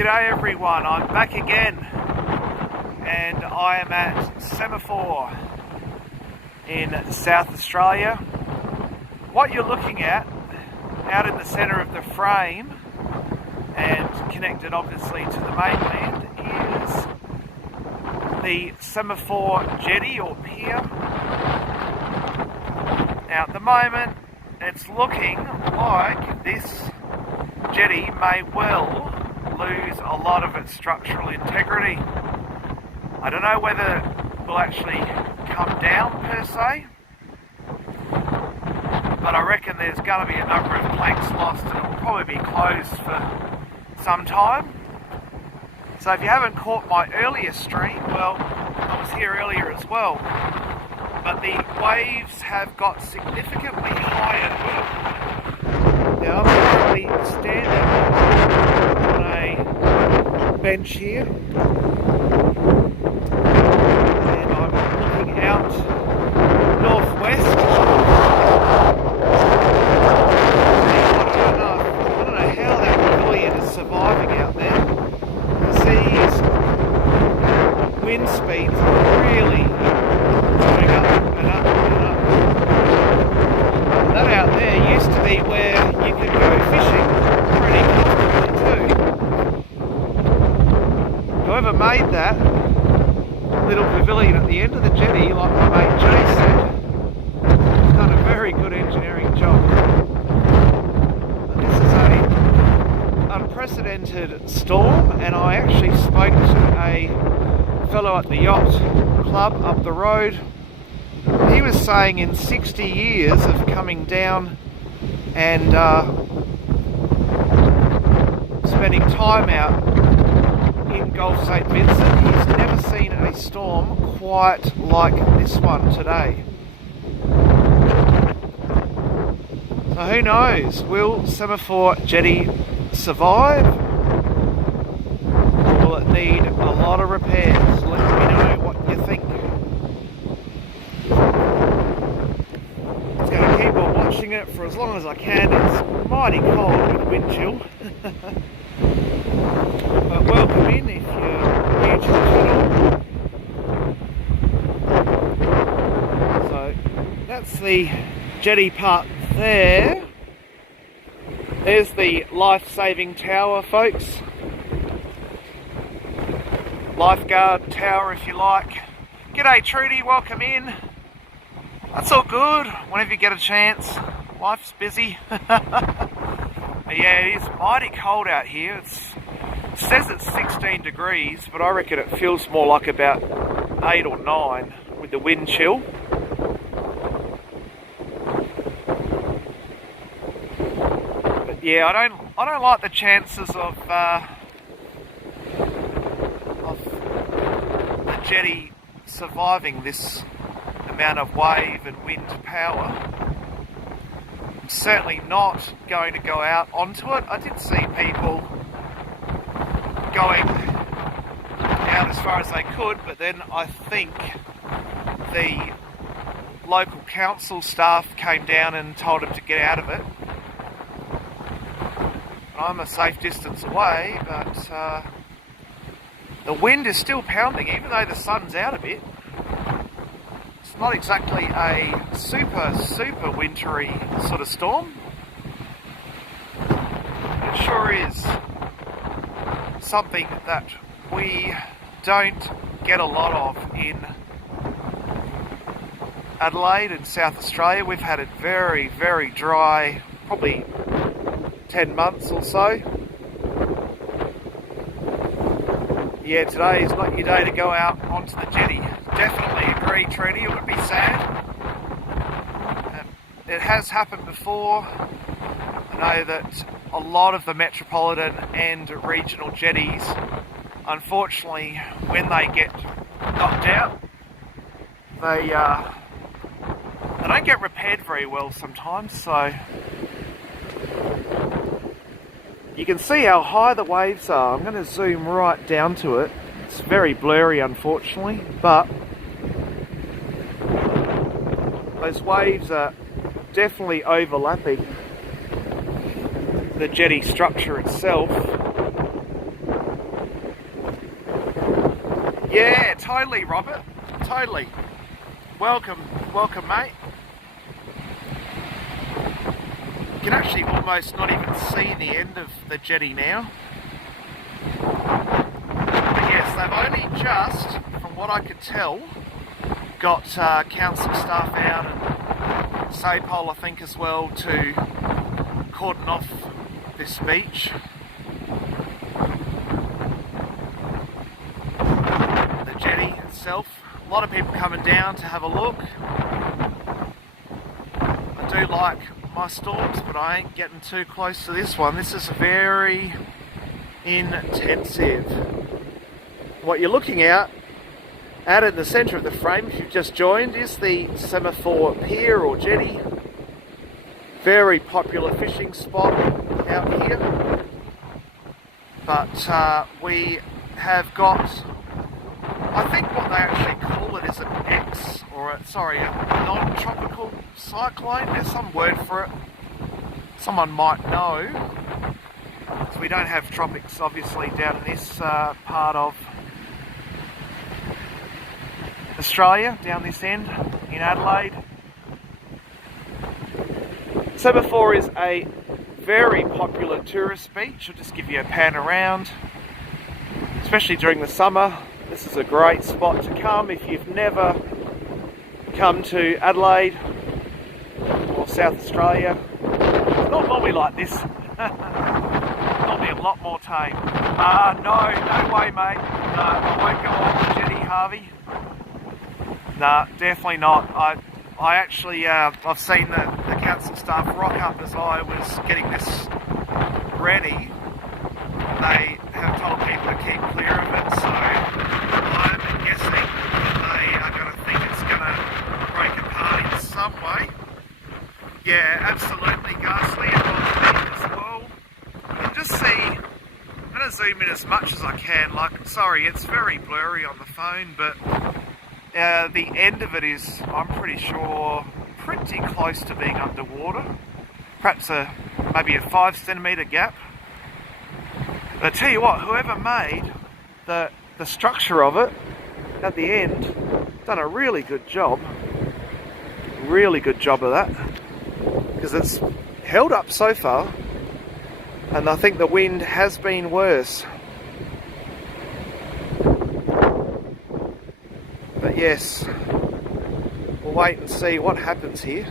G'day everyone, I'm back again and I am at Semaphore in South Australia. What you're looking at out in the centre of the frame and connected obviously to the mainland is the Semaphore Jetty or pier. Now at the moment it's looking like this jetty may well lose a lot of its structural integrity. I don't know whether it will actually come down per se, but I reckon there's going to be a number of planks lost and it will probably be closed for some time. So if you haven't caught my earlier stream, well, I was here earlier as well, but the waves have got significantly higher. Now I'm currently standing on a bench here and I'm looking out northwest. I don't know how that pavilion is surviving out there. The sea's wind speeds are really going up and up and up. That out there used to be where you could go fishing pretty comfortably too. Whoever made that little pavilion at the end of the jetty, like my mate Jay said, has done a very good engineering job. This is an unprecedented storm, and I actually spoke to a fellow at the yacht club up the road. He was saying in 60 years of coming down and spending time out in Gulf St. Vincent, he's never seen a storm quite like this one today. So who knows, will Semaphore Jetty survive? Or will it need a lot of repairs? Let me know what you think. It's going to keep on watching it for as long as I can. It's mighty cold with wind chill. But welcome in if you're new to the channel. So that's the jetty part there. There's the life-saving tower, folks. Lifeguard tower if you like. G'day Trudy, welcome in. That's all good, whenever you get a chance. Life's busy. But yeah, it is mighty cold out here. It says it's 16 degrees, but I reckon it feels more like about 8 or 9 with the wind chill. But yeah, I don't like the chances of the jetty surviving this amount of wave and wind power. I'm certainly not going to go out onto it. I did see people going out as far as they could, but then I think the local council staff came down and told them to get out of it. I'm a safe distance away, but the wind is still pounding even though the sun's out a bit. It's not exactly a super wintry sort of storm. It sure is something that we don't get a lot of in Adelaide and South Australia. We've had it very dry, probably 10 months or so. Yeah, today is not your day to go out onto the jetty. Definitely agree, Trudy, it would be sad. It has happened before. I know that a lot of the metropolitan and regional jetties, unfortunately, when they get knocked out, they don't get repaired very well sometimes. So you can see how high the waves are. I'm going to zoom right down to it. It's very blurry, unfortunately, but those waves are definitely overlapping the jetty structure itself. Yeah, totally, Robert. Totally. Welcome, mate. You can actually almost not even see the end of the jetty now. But yes, they've only just, from what I could tell, got council staff out and Semaphore, I think, as well, to cordon off this beach. The jetty itself. A lot of people coming down to have a look. I do like my storms, but I ain't getting too close to this one. This is very intensive. What you're looking at in the centre of the frame, if you've just joined, is the Semaphore pier or jetty. Very popular fishing spot out here. But we have got, I think what they actually call it is an X, or a non-tropical cyclone. There's some word for it. Someone might know. So we don't have tropics, obviously, down in this part of Australia, down this end in Adelaide. Semaphore is a very popular tourist beach. I'll just give you a pan around, especially during the summer. This is a great spot to come if you've never come to Adelaide or South Australia. It's not normally like this. Normally a lot more tame. No way, mate. No, I won't go on the jetty, Harvey. No, definitely not. I actually, I've seen the council staff rock up as I was getting this ready. They have told people to keep clear of it, so I'm guessing they are going to think it's going to break apart in some way. Yeah, absolutely ghastly as well. You can just see, I'm going to zoom in as much as I can. Like, sorry, it's very blurry on the phone, but the end of it is, I'm pretty sure, pretty close to being underwater. Perhaps maybe a 5 centimetre gap. But I tell you what, whoever made the structure of it at the end done a really good job. Really good job of that. Because it's held up so far. And I think the wind has been worse. But yes, we'll wait and see what happens here.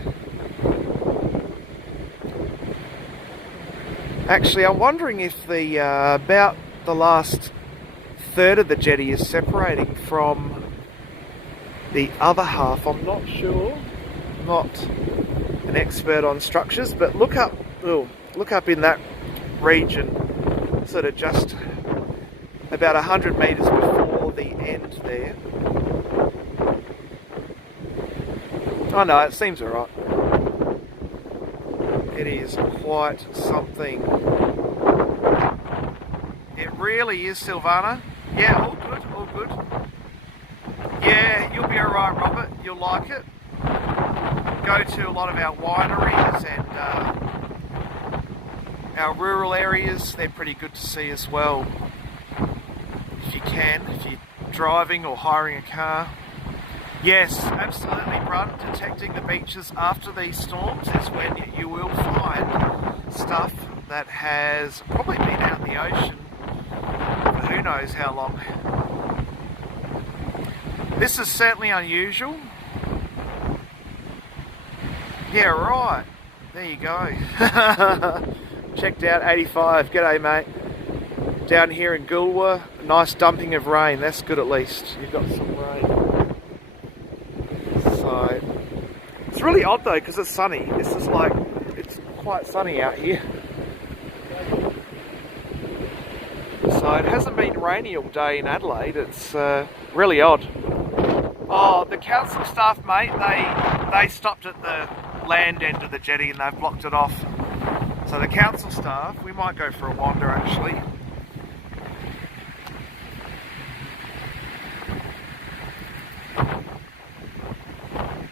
Actually, I'm wondering if the about the last third of the jetty is separating from the other half. I'm not sure. I'm not an expert on structures, but look up in that region, sort of just about 100 metres before the end there. Oh no, it seems alright. It is quite something. It really is, Silvana. Yeah, all good, all good. Yeah, you'll be alright, Robert. You'll like it. Go to a lot of our wineries and our rural areas. They're pretty good to see as well. If you can, if you're driving or hiring a car. Yes, absolutely, Brun. Detecting the beaches after these storms is when you will find stuff that has probably been out in the ocean for who knows how long. This is certainly unusual. Yeah, right. There you go. Checked out 85. G'day, mate. Down here in Goolwa, a nice dumping of rain. That's good at least. You've got some rain. So, it's really odd though because it's sunny. This is like, it's quite sunny out here. So it hasn't been rainy all day in Adelaide. It's really odd. Oh, the council staff, mate, they stopped at the land end of the jetty and they've blocked it off. So the council staff, we might go for a wander actually.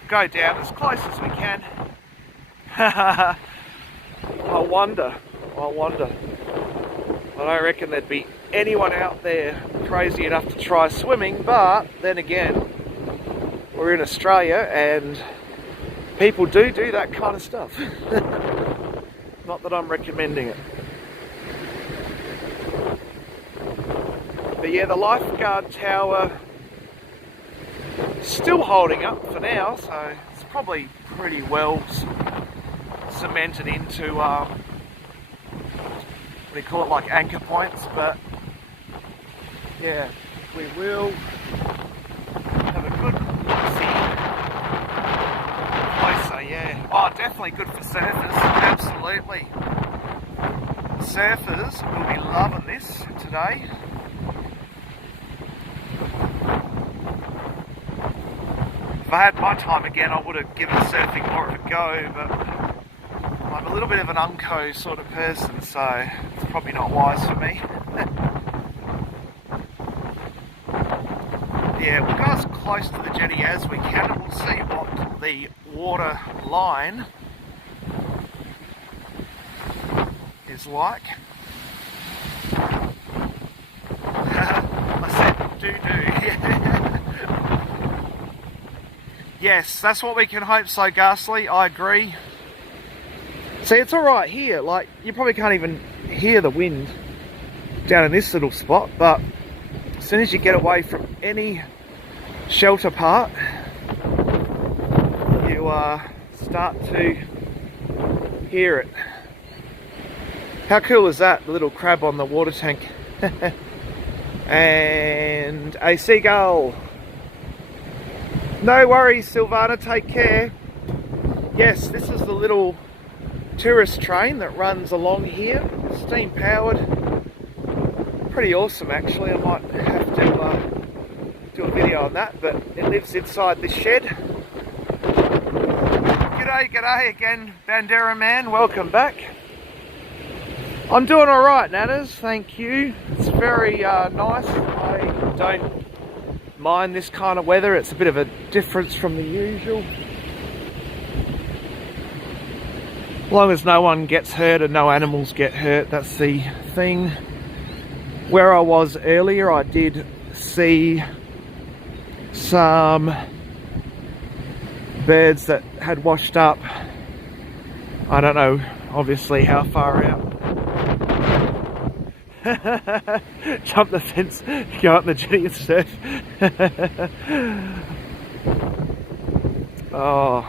Go down as close as we can. I wonder. I don't reckon there'd be anyone out there crazy enough to try swimming, but then again, we're in Australia and people do that kind of stuff. Not that I'm recommending it. But yeah, the lifeguard tower is still holding up for now, so it's probably pretty well cemented into what do you call it, like anchor points. But yeah, we will have a good look-see closer. Yeah, oh, definitely good for surfers, absolutely. Surfers will be loving this today. If I had my time again, I would have given surfing more of a go, but I'm a little bit of an unco sort of person, so it's probably not wise for me. Yeah, we'll go as close to the jetty as we can, and we'll see what the water line is like. I said do. Yes, that's what we can hope so, Ghastly. I agree. See, it's alright here. Like, you probably can't even hear the wind down in this little spot, but as soon as you get away from any shelter part, you start to hear it. How cool is that? The little crab on the water tank. And a seagull. No worries, Silvana, take care. Yes, this is the little tourist train that runs along here, steam powered. Pretty awesome actually. I might have to do a video on that, but it lives inside this shed. G'day again, Bandera Man, welcome back. I'm doing alright, Nanas, thank you. It's very nice. I don't mind this kind of weather. It's a bit of a difference from the usual. As long as no one gets hurt and no animals get hurt, that's the thing. Where I was earlier, I did see some birds that had washed up. I don't know, obviously, how far out. Jump the fence, go up the jetty and surf. Oh,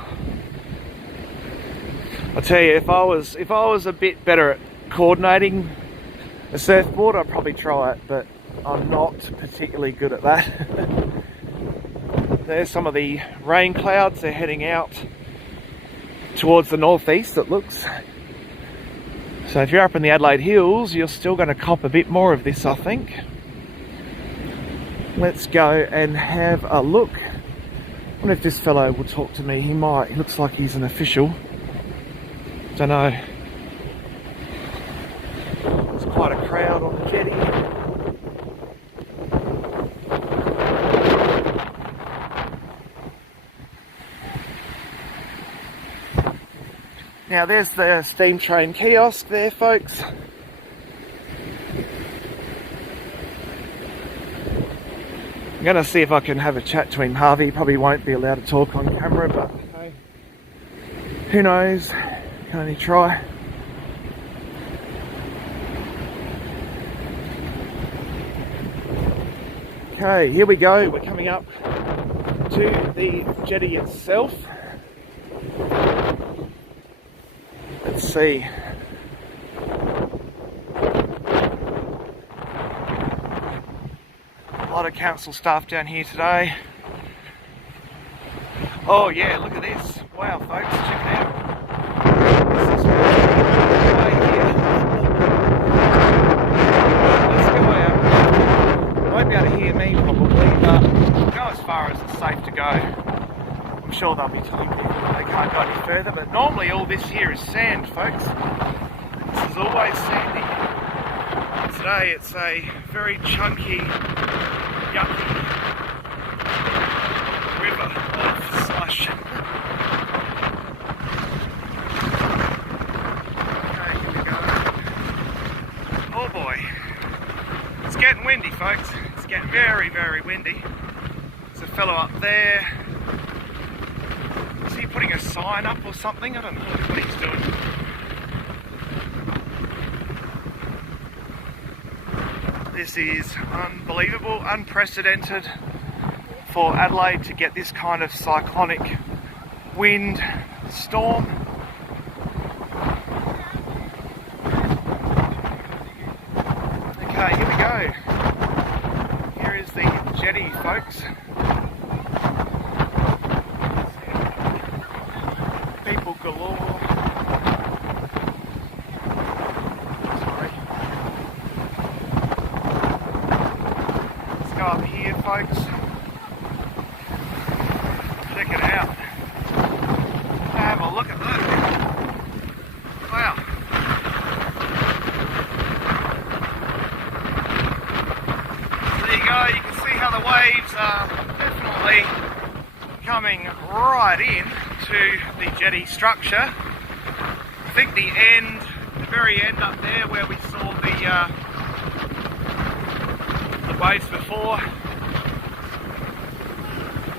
I tell you, if I was a bit better at coordinating a surfboard, I'd probably try it, but I'm not particularly good at that. There's some of the rain clouds. They're heading out towards the northeast, it looks. So if you're up in the Adelaide Hills, you're still going to cop a bit more of this, I think. Let's go and have a look. I wonder if this fellow will talk to me. He might. He looks like he's an official. Don't know. There's quite a crowd on the jetty. Now there's the steam train kiosk there, folks. I'm going to see if I can have a chat to him. Harvey. He probably won't be allowed to talk on camera, but hey, who knows? Can only try. Okay, here we go. We're coming up to the jetty itself. Let's see. A lot of council staff down here today. Oh yeah, look at this. Wow, folks, check it out. This is way here. Let's go out. You won't be able to hear me probably, but go as far as it's safe to go. I'm sure they'll be telling people that they can't go any further, but normally all this here is sand, folks. This is always sandy. Today it's a very chunky, yucky river of slush. Okay, here we go. Oh boy. getting windy, folks. It's getting very, very windy. There's a fellow up there. Is he putting a sign up or something? I don't know what he's doing. This is unbelievable, unprecedented for Adelaide to get this kind of cyclonic wind storm. Okay, here we go. Here is the jetty, folks. People galore. Sorry. Let's go up here, folks. Check it out. Have a look at that. Wow. There you go. You can see how the waves are definitely coming right in to the jetty structure. I think the very end up there where we saw the waves before,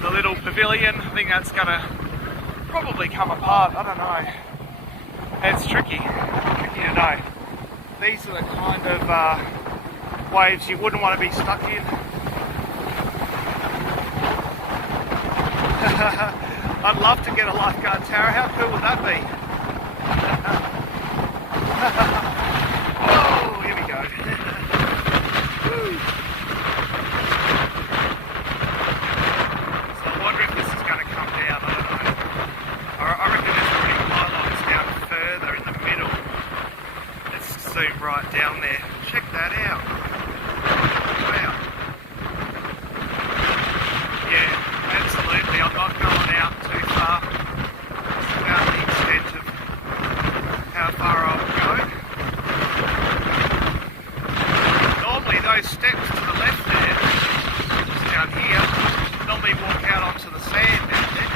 the little pavilion, I think that's going to probably come apart. I don't know. It's tricky to know. These are the kind of waves you wouldn't want to be stuck in. I'd love to get a lifeguard tower. How cool would that be? Oh, here we go. So I wonder if this is going to come down. I don't know. I reckon there's already pylons down further in the middle. Let's zoom right down there. Check that out. Wow. Yeah, absolutely. I'm not going out too far. That's about the extent of how far I'll go. Normally those steps to the left there, just down here, normally walk out onto the sand down there.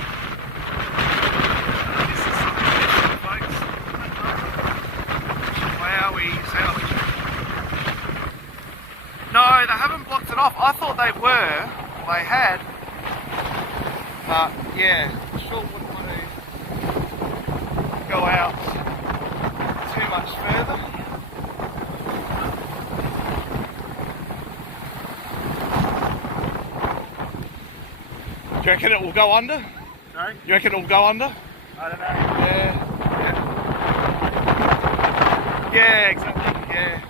This is something different, folks. Wowie zowie. No, they haven't blocked it off. I thought they were. Well, they had. But yeah, sure wouldn't want to go out too much further. Do you reckon it will go under? Sorry? You reckon it will go under? I don't know. Yeah. Yeah, exactly. Yeah.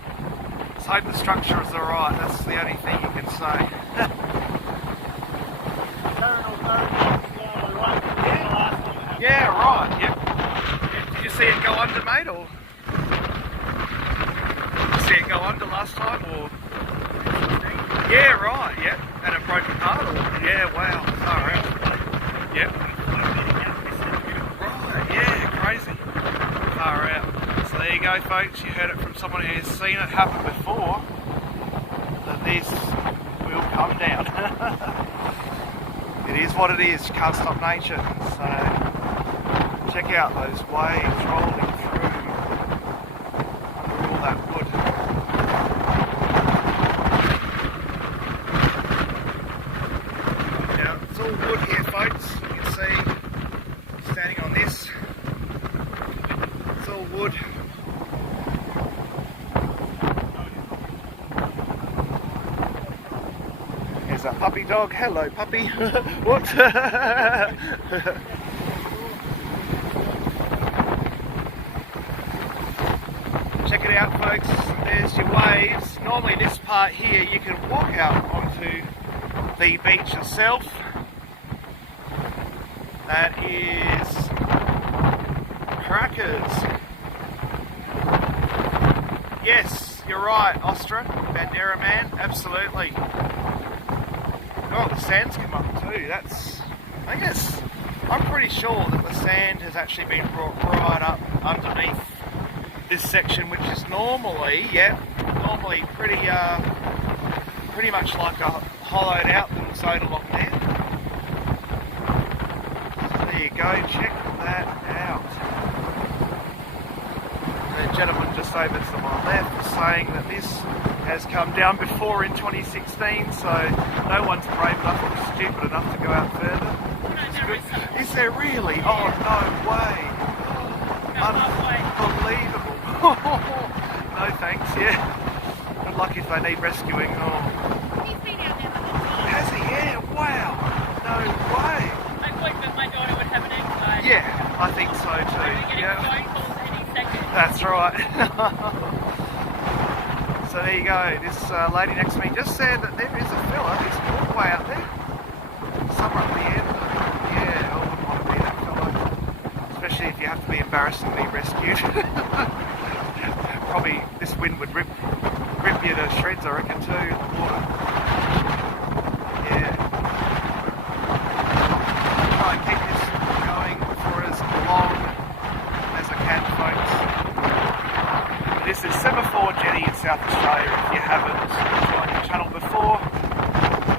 Let's hope the structure is alright. That's the only thing you can say. Yeah, right, yep. Did you see it go under, mate, or? Did you see it go under last time, or? Yeah, right, yep. And it broke apart, or? Yeah, wow. Alright. Yep. Right, yeah, crazy. Far out. So there you go, folks. You heard it from someone who has seen it happen before, that this will come down. It is what it is. You can't stop nature. So check out those waves rolling through under all that wood. Now it's all wood here, folks. You can see standing on this. It's all wood. There's a puppy dog. Hello, puppy. What? Check it out, folks. There's your waves. Normally this part here you can walk out onto the beach itself. That is crackers. Yes, you're right, Ostra, Bandera man, absolutely. Oh, the sand's come up too. That's, I guess, I'm pretty sure that the sand has actually been brought right up underneath this section, which is normally, normally pretty much like a hollowed out little soda lock there. So there you go, check that out. The gentleman just over to my left was saying that this has come down before in 2016, so no one's brave enough or stupid enough to go out further. Is there really? Oh, no way. Unbelievable. No thanks, yeah. Good luck if they need rescuing. Oh. He's been out there the whole time. Has he? Yeah, wow. No way. I thought that my daughter would have an anxiety. Yeah, I think so too. We're getting phone calls any second. That's right. So there you go. This lady next to me just said that there is a fella who's all the way out there. Somewhere at the end. Yeah, I wouldn't want to be that fella. Especially if you have to be embarrassingly rescued. Probably this wind would rip you to shreds, I reckon, too, in the water. Yeah. Try and keep this going for as long as I can, folks. This is Semaphore, Jetty in South Australia. If you haven't joined the channel before,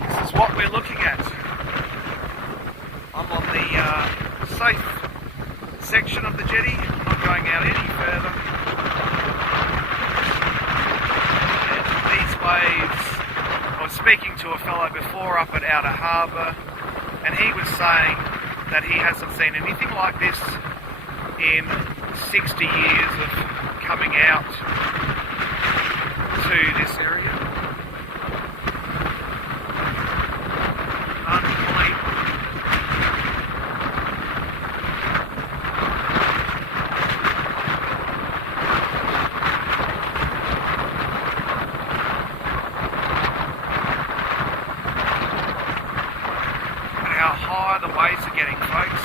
this is what we're looking at. I'm on the safe section of the jetty. I'm not going out any further. And these waves, I was speaking to a fellow before up at Outer Harbour, and he was saying that he hasn't seen anything like this in 60 years of coming out to this area. Unbelievable. And how high the waves are getting, folks.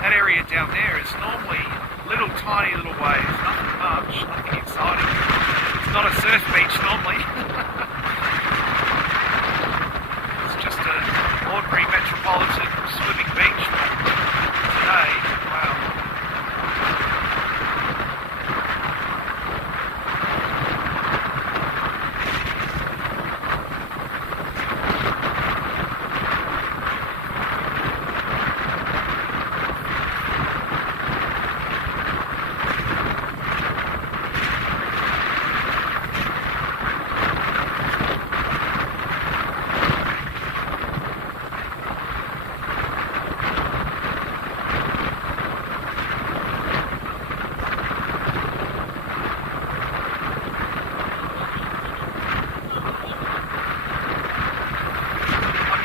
That area down there is normally little tiny little waves, nothing much, nothing exciting. It's not a surf beach normally. It's just an ordinary metropolitan swimming beach. Today, wow.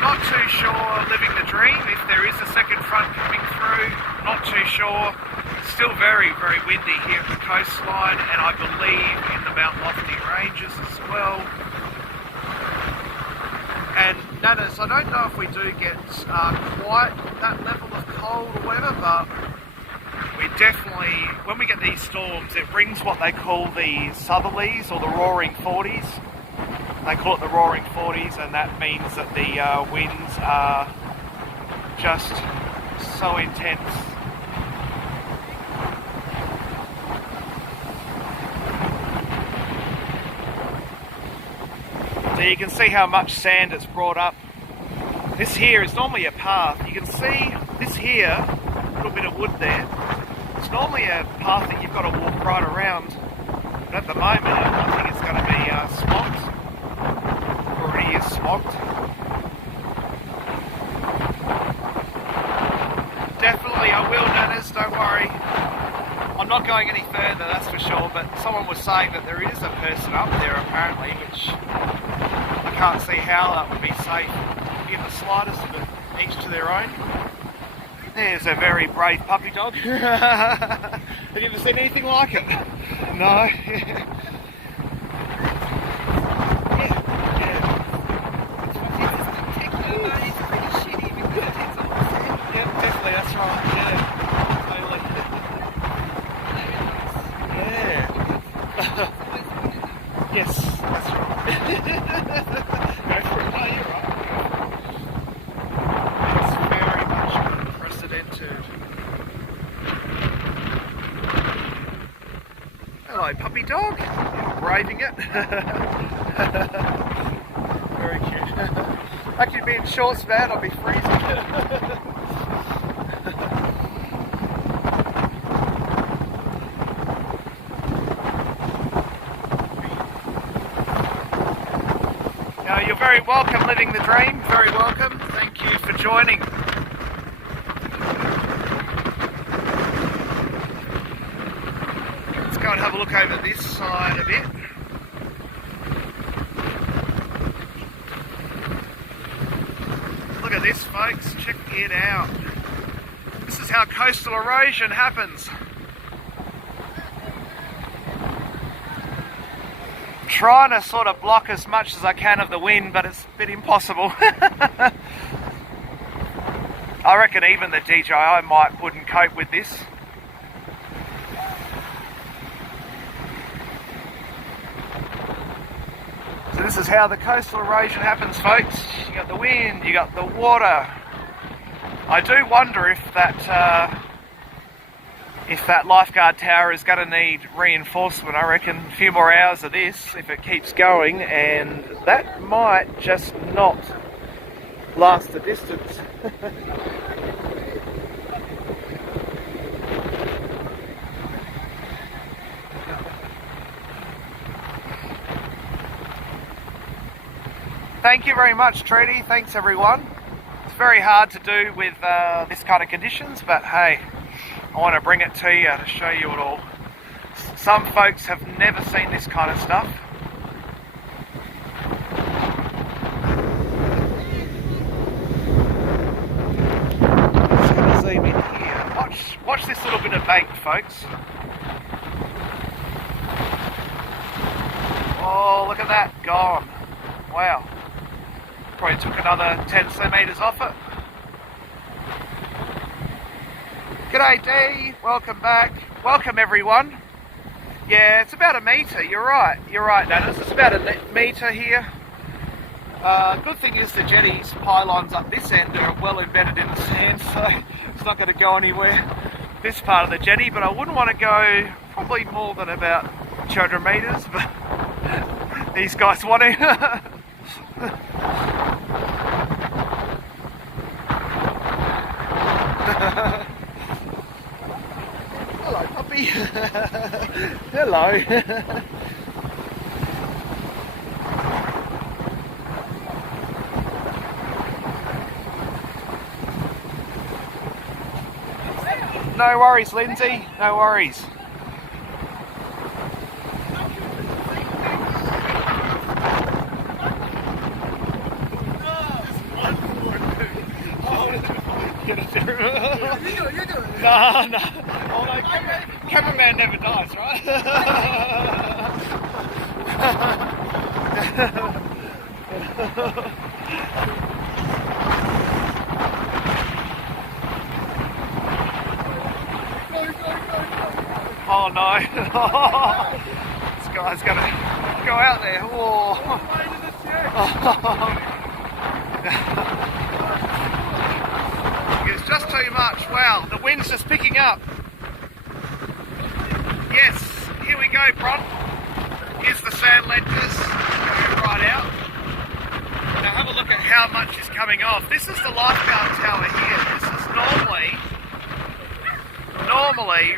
Not too sure, living the dream, if there is a second front coming through. Not too sure. Still very, very windy here at the coastline, and I believe in the Mount Lofty Ranges as well. And Nanas, I don't know if we do get quite that level of cold or whatever, but we definitely, when we get these storms, it brings what they call the southerlies or the roaring 40s. They call it the roaring 40s, and that means that the winds are just so intense. So you can see how much sand it's brought up. This here is normally a path. You can see this here, a little bit of wood there. It's normally a path that you've got to walk right around. But at the moment, I think it's going to be swamped. Already is swamped. Definitely I will, Nanas, don't worry. I'm not going any further, that's for sure, but someone was saying that there is a person up there apparently, which I can't see how that would be safe in the slightest, but each to their own. There's a very brave puppy dog. Have you ever seen anything like it? No? Yes, that's right. Go for it. No, you're right. It's very much unprecedented. Hello, puppy dog. You're braving it. Very cute. Actually, being shorts bad, I'll be freezing. You're very welcome, living the dream. Very welcome. Thank you for joining. Let's go and have a look over this side a bit. Look at this, folks. Check it out. This is how coastal erosion happens. Trying to sort of block as much as I can of the wind, but it's a bit impossible. I reckon even the DJI wouldn't cope with this. So this is how the coastal erosion happens, folks. You got the wind, you got the water. I do wonder if that lifeguard tower is going to need reinforcement. I reckon a few more hours of this if it keeps going, and that might just not last the distance. Thank you very much, Treaty. Thanks, everyone. It's very hard to do with this kind of conditions, but hey, I want to bring it to you to show you it all. Some folks have never seen this kind of stuff. Just going to zoom in here. Watch this little bit of bank, folks. Oh, look at that, gone. Wow. Probably took another 10 centimetres off it. G'day Dee, welcome back. Welcome everyone. Yeah, it's about a metre, you're right, Dennis. It's about a metre here. Good thing is the jetty's pylons up this end are well embedded in the sand, so it's not going to go anywhere this part of the jetty, but I wouldn't want to go probably more than about 200 metres, but these guys want to. Hello, puppy. Hello. No worries, Lindsay. No worries. No. Oh, no. Cameraman never dies, right? Oh no. This guy's gonna go out there. Whoa. It's just too much. Wow, the wind's just picking up. Yes, here we go, Bron. Here's the sand ledges going right out. Now have a look at how much is coming off. This is the lifeguard tower here. This is normally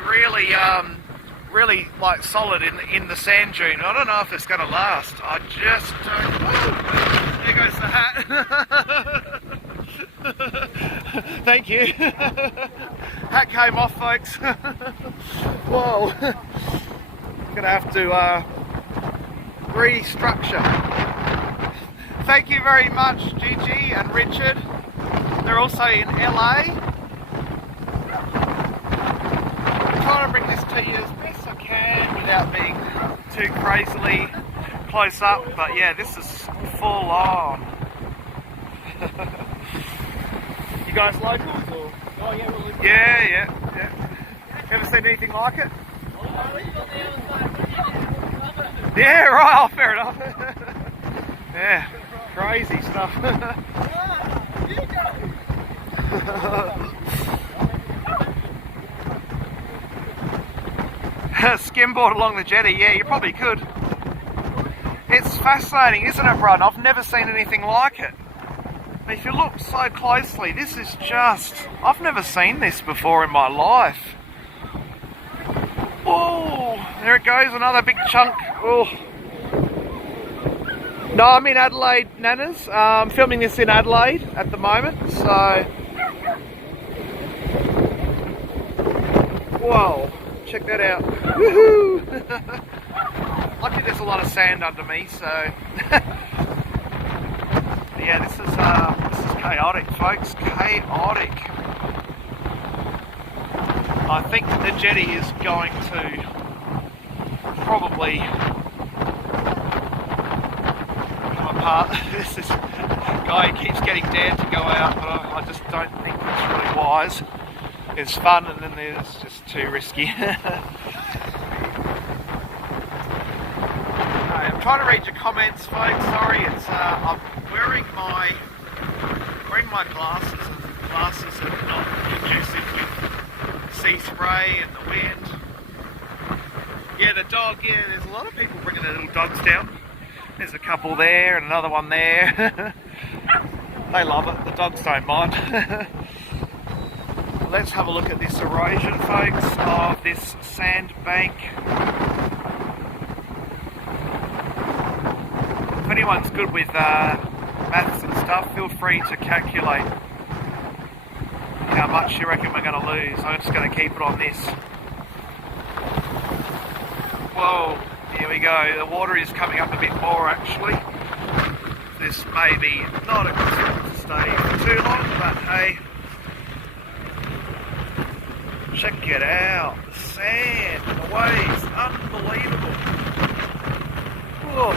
really like solid in the sand dune. I don't know if it's going to last. I just don't. Woo! There goes the hat. Thank you. Hat came off, folks. Whoa. Gonna have to restructure. Thank you very much, Gigi and Richard. They're also in LA. I'm trying to bring this to you as best I can without being too crazily close up, but yeah, this is full on. You guys locals or? Oh yeah, we're locals. Yeah. Ever seen anything like it? Yeah, right, oh, fair enough. Yeah, crazy stuff. Skimboard along the jetty, yeah, you probably could. It's fascinating, isn't it, Brun? I've never seen anything like it. If you look so closely, this is just... I've never seen this before in my life. Oh, there it goes, another big chunk. Oh. No, I'm in Adelaide, Nanas. I'm filming this in Adelaide at the moment, so... Whoa, check that out. Woohoo! Luckily there's a lot of sand under me, so... Yeah, this is chaotic, folks. Chaotic. I think the jetty is going to probably come apart. This is guy keeps getting dared to go out, but I just don't think it's really wise. It's fun, and then there's just too risky. I'm trying to read your comments, folks. Sorry, it's I'm wearing my glasses, and glasses are not conducive with sea spray and the wind. Yeah, the dog. Yeah, there's a lot of people bringing their little dogs down. There's a couple there and another one there. They love it. The dogs don't mind. Let's have a look at this erosion, folks, of this sand bank. If anyone's good with maths and stuff, feel free to calculate how much you reckon we're going to lose. I'm just going to keep it on this. Whoa, here we go. The water is coming up a bit more, actually. This may be not a good spot to stay for too long, but hey. Check it out. The sand, the waves, unbelievable. Whoa.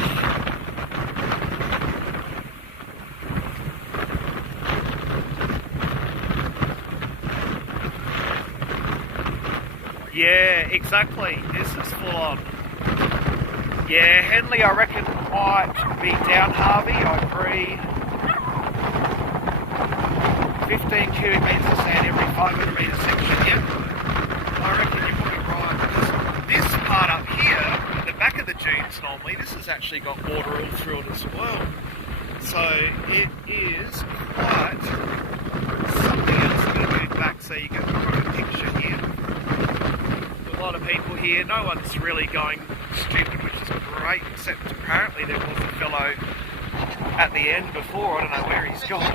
Yeah, exactly. This is full on. Yeah, Henley, I reckon, might be down Harvey. I agree. 15 cubic metres of sand every 500 metre section, yeah. I reckon you're probably right. Because this part up here, at the back of the dunes normally, this has actually got water all through it as well. So it is quite something else. I'm going to move back so you get a picture here. A lot of people here, no one's really going stupid, which is great, except apparently there was a fellow at the end before. I don't know where he's gone.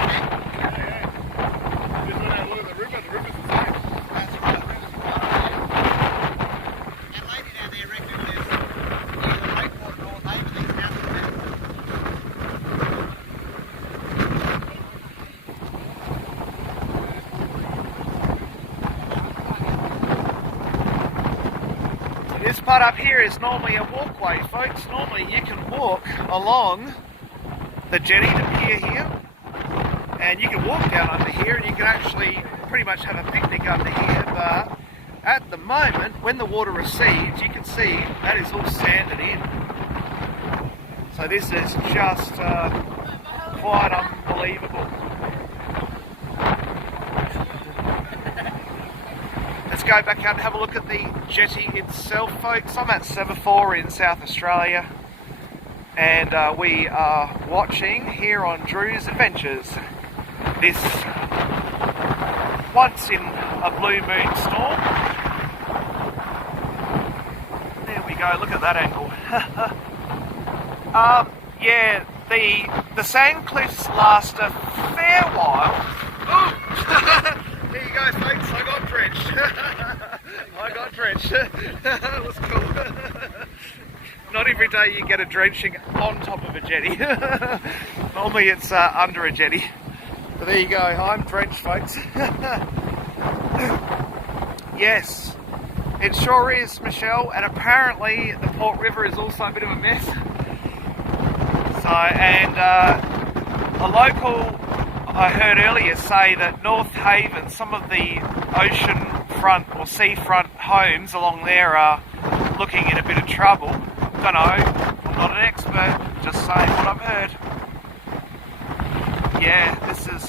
This part up here is normally a walkway, folks. Normally you can walk along the jetty to pier here, and you can walk down under here, and you can actually pretty much have a picnic under here. But at the moment, when the water recedes, you can see that is all sanded in. So this is just quite unbelievable. Let's go back out and have a look at the jetty itself, folks. I'm at Semaphore in South Australia, and we are watching here on Drew's Adventures this once in a blue moon storm. There we go, look at that angle. Yeah, the sand cliffs last a fair while. Oh! There you go, folks, I got drenched. I got drenched. That was cool. Not every day you get a drenching on top of a jetty. Normally it's under a jetty. But there you go, I'm drenched, folks. Yes, it sure is, Michelle, and apparently the Port River is also a bit of a mess. So, and a local I heard earlier say that North Haven, some of the ocean front or seafront homes along there are looking in a bit of trouble. Don't know, I'm not an expert, just saying what I've heard. Yeah, this is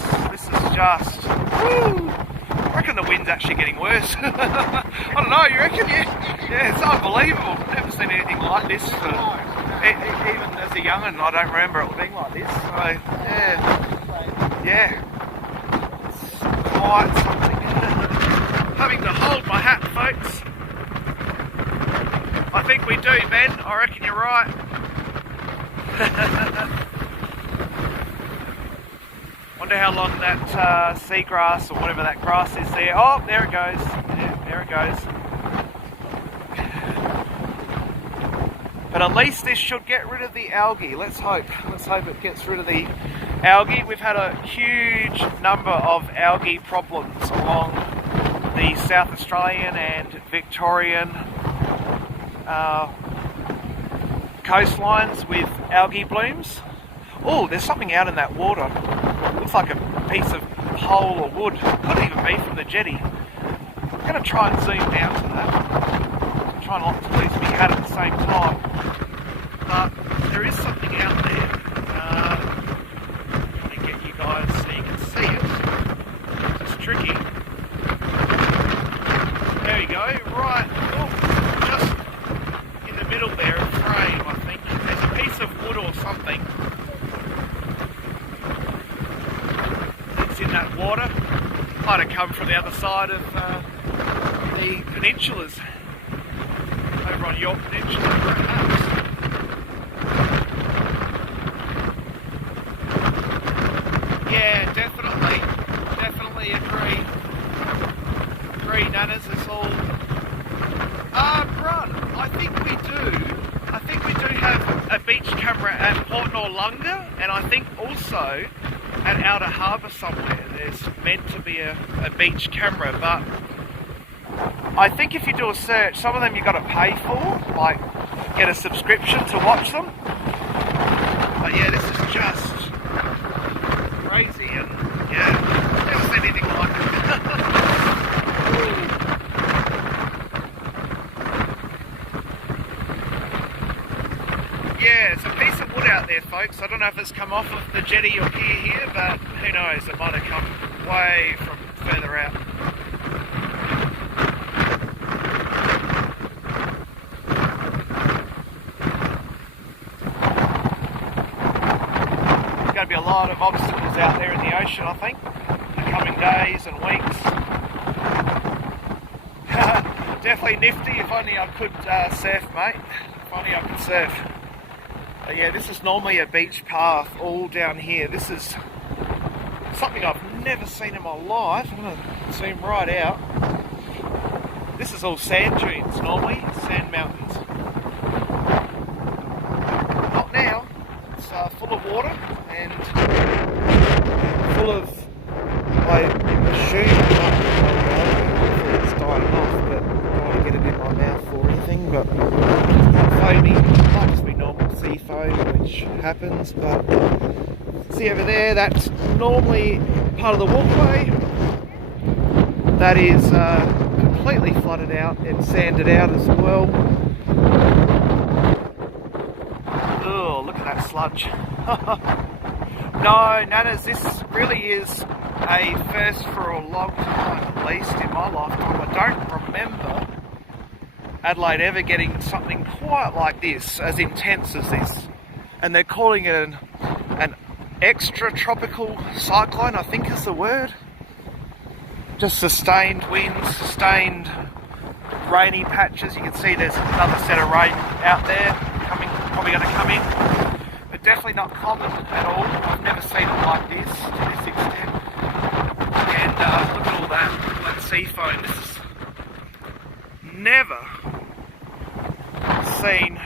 just, woo! I reckon the wind's actually getting worse. I don't know, you reckon? Yeah, it's unbelievable. Never seen anything like this. Even as a young'un, I don't remember it being like this. So, yeah, it's quite something. Having to hold my hat, folks. I think we do, Ben. I reckon you're right. Wonder how long that seagrass or whatever that grass is there. Oh, there it goes. Yeah, there it goes. But at least this should get rid of the algae. Let's hope. Let's hope it gets rid of the algae. We've had a huge number of algae problems along the South Australian and Victorian coastlines with algae blooms. Oh, there's something out in that water. Looks like a piece of pole or wood. Could even be from the jetty. I'm going to try and zoom down to that. Try not to lose me hat at the same time. But there is something out there. Trying to get you guys so you can see it. It's tricky. There we go. Right. Oh, just in the middle there, a frame, I think. There's a piece of wood or something. It's in that water. Might have come from the other side of the peninsulas. Over on York Peninsula, perhaps. Yeah, definitely agree. Agree, Nanas, it's all... Run, I think we do have a beach camera at Port Noarlunga, and I think also at Outer Harbour somewhere there's meant to be a beach camera, but I think if you do a search, some of them you've got to pay for, like get a subscription to watch them. But yeah, this is just crazy, and yeah, never seen anything like it. Yeah, it's a piece of wood out there, folks. I don't know if it's come off of the jetty or pier here, but who knows, it might have come way from further out. Going to be a lot of obstacles out there in the ocean, I think, in the coming days and weeks. Definitely nifty. If only I could surf, mate. If only I could surf. But yeah, this is normally a beach path all down here. This is something I've never seen in my life. I'm going to zoom right out. This is all sand dunes normally, sand mountains. Not now. It's full of water and full of, I assume, it's dying off, but I don't want to get it in my mouth or anything, but it's not foamy. It might just be normal sea foam, which happens, but see over there, that's normally part of the walkway. That is completely flooded out and sanded out as well. Oh, look at that sludge. No, Nanas, this really is a first for a long time, at least in my lifetime. I don't remember Adelaide ever getting something quite like this, as intense as this. And they're calling it an extra-tropical cyclone, I think is the word. Just sustained winds, sustained rainy patches. You can see there's another set of rain out there coming, probably going to come in. But definitely not common at all. I've never seen it like this, to this extent. And look at all that sea foam. This is never seen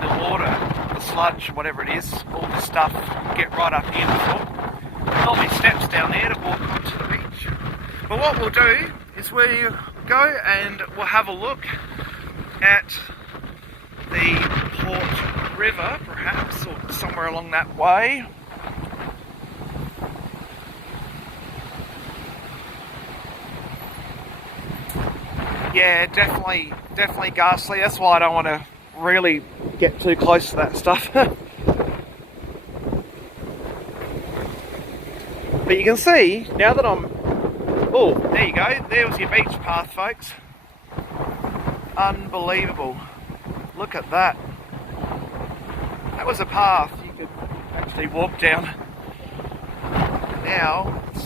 the water, the sludge, whatever it is, all the stuff get right up here before. Normally steps down there to walk onto the beach. But what we'll do is we'll go and we'll have a look at the Port River, perhaps, or somewhere along that way. Yeah, definitely ghastly. That's why I don't want to really get too close to that stuff. But you can see, now that I'm... Oh, there you go. There was your beach path, folks. Unbelievable. Look at that. That was a path you could actually walk down. Now, it's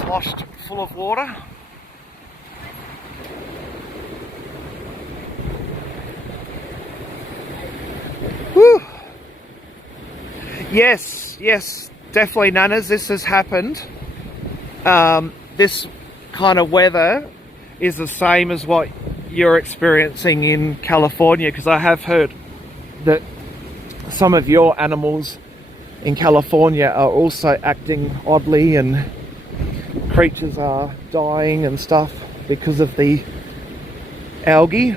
sloshed full of water. Whew. Yes, definitely, Nanas. This has happened. This kind of weather is the same as what you're experiencing in California, because I have heard that some of your animals in California are also acting oddly, and creatures are dying and stuff because of the algae.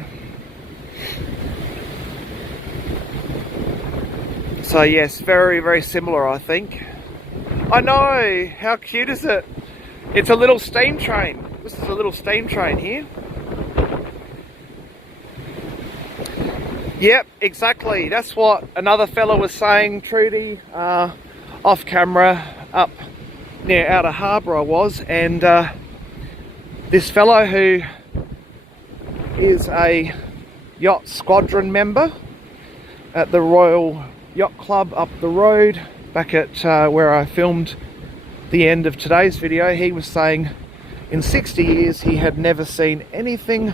So yes, very, very similar, I think. I know, how cute is it? It's a little steam train. This is a little steam train here. Yep, exactly. That's what another fella was saying, Trudy, off camera, up near Outer Harbour I was, and this fellow who is a yacht squadron member at the Royal Yacht Club up the road, back at where I filmed the end of today's video, he was saying in 60 years he had never seen anything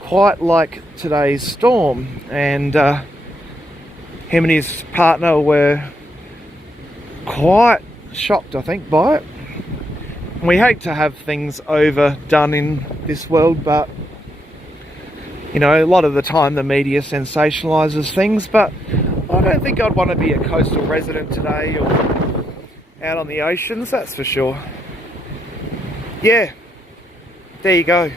quite like today's storm, and him and his partner were quite shocked, I think, by it. We hate to have things overdone in this world, but you know, a lot of the time the media sensationalises things, but I don't think I'd want to be a coastal resident today or out on the oceans, that's for sure. Yeah, there you go.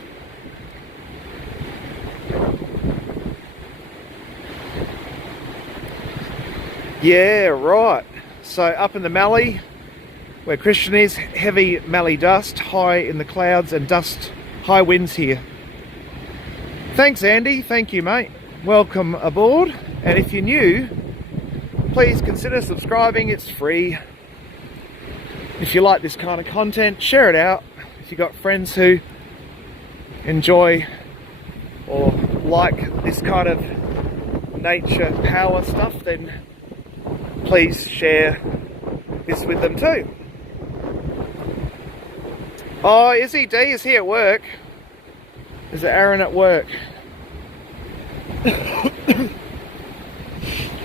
Yeah, right. So up in the Mallee, where Christian is, heavy Mallee dust, high in the clouds, and dust, high winds here. Thanks, Andy. Thank you, mate. Welcome aboard. And if you're new, please consider subscribing. It's free. If you like this kind of content, share it out. If you've got friends who enjoy or like this kind of nature power stuff, then please share this with them too. Oh, Izzy D is he at work? Is it Aaron at work?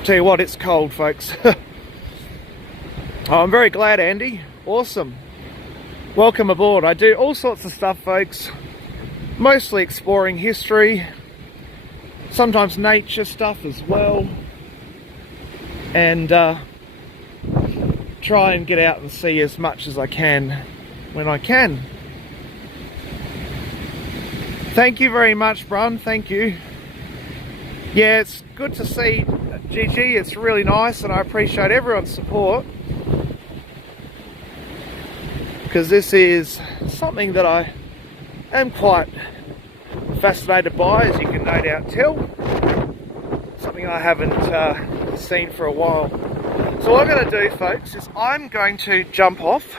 Tell you what, it's cold, folks. Oh, I'm very glad, Andy. Awesome. Welcome aboard. I do all sorts of stuff, folks. Mostly exploring history, sometimes nature stuff as well, and try and get out and see as much as I can when I can. Thank you very much, Brun. Thank you. Yeah, it's good to see Gigi. It's really nice, and I appreciate everyone's support, because this is something that I am quite fascinated by, as you can no doubt tell. Something I haven't seen for a while. So what I'm going to do, folks, is I'm going to jump off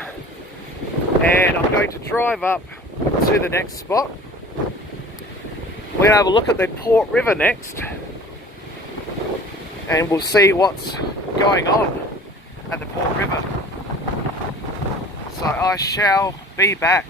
and I'm going to drive up to the next spot. We're going to have a look at the Port River next, and we'll see what's going on at the Port River. So I shall be back.